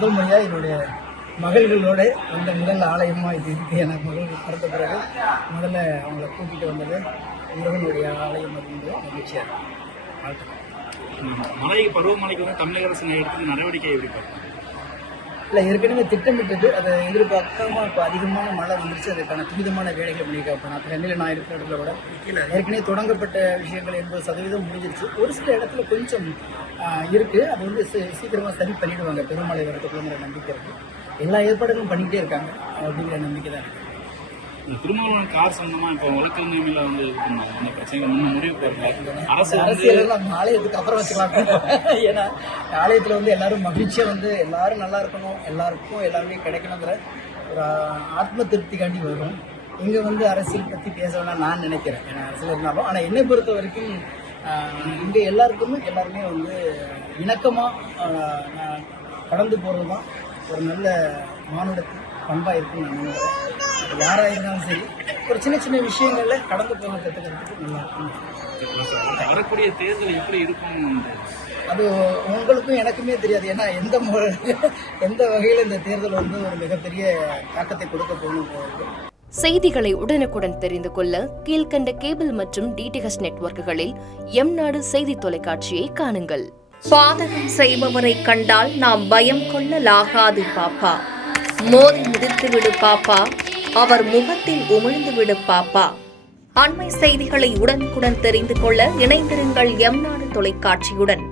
முதல் முறையாக என்னுடைய மகள்களோட அந்த முதல் ஆலயமாக இது இருக்குது. எனக்கு மகள் பிறந்த பிறகு முதல்ல அவங்கள கூட்டிகிட்டு வந்தது முருகனுடைய ஆலயம் அப்படின்றது மகிழ்ச்சியாக மழை பருவமழைக்கு வந்து தமிழக அரசு எடுத்து நடவடிக்கை எப்படி இல்லை, ஏற்கனவே திட்டமிட்டது. அதை எதிர்பார்க்காம இப்போ அதிகமான மழை வந்துருச்சு. அதுக்கான துரிதமான வேலைகள் பண்ணியிருக்கேன். நான் சென்னையில் நான் இருக்கிற இடத்துல விட ஏற்கனவே தொடங்கப்பட்ட விஷயங்கள் 80% முடிஞ்சிருச்சு. ஒரு சில இடத்துல கொஞ்சம் இருக்குது. அது வந்து சீக்கிரமாக சரி பண்ணிவிடுவாங்க பெருமழை வரதுக்குங்கிற நம்பிக்கை இருக்குது. எல்லா ஏற்பாடுகளும் பண்ணிக்கிட்டே இருக்காங்க அப்படிங்கிற நம்பிக்கை தான் இருக்குது. திருமாவளவன் கார் சம்பந்தமா இப்போ வழக்கறிஞர்ல வந்து அந்த பிரச்சனைகள் முன்ன முடிவு போறாங்க. அரசியல் நம்ம ஆலயத்துக்கு அப்புறம் வச்சுக்கலாம். ஏன்னா ஆலயத்தில் வந்து எல்லாரும் மகிழ்ச்சியாக வந்து எல்லாரும் நல்லா இருக்கணும், எல்லாருக்கும் எல்லாருமே கிடைக்கணுங்கிற ஒரு ஆத்ம திருப்திக்காண்டி வரும். இங்கே வந்து அரசியல் பற்றி பேச வேணாம் நான் நினைக்கிறேன். ஏன்னா அரசியல் இருந்தாலும் ஆனால் என்னை பொறுத்த வரைக்கும் இங்கே எல்லாருமே வந்து இணக்கமாக கடந்து போகிறது தான் ஒரு நல்ல மானுடத்து பண்பாக இருக்குன்னு நான் நினைக்கிறேன். யாராக இருந்தாலும் சரி ஒரு சின்ன சின்ன விஷயங்கள்ல கடந்து போக கற்றுக்கிறதுக்கு நல்லா இருக்கும். வரக்கூடிய தேர்தல் எப்படி இருக்கும் அது உங்களுக்கும் எனக்குமே தெரியாது. ஏன்னா எந்த வகையில் இந்த தேர்தல் வந்து ஒரு மிகப்பெரிய தாக்கத்தை கொடுக்க போகணும். செய்திகளை உடனுக்குடன் தெரிந்து கொள்ள கீழ்கண்ட கேபிள் மற்றும் டிடிஹெச் நெட்வொர்க்குகளில் எம்நாடு செய்தி தொலைக்காட்சியை காணுங்கள். பாதகம் செய்பவரை கண்டால் நாம் பயம் கொள்ளலாகாது பாப்பா. மோதி மிதித்துவிடு பாப்பா, அவர் முகத்தில் உமிழ்ந்துவிடு பாப்பா. அண்மை செய்திகளை உடனுக்குடன் தெரிந்து கொள்ள இணைந்திருங்கள் எம்நாடு தொலைக்காட்சியுடன்.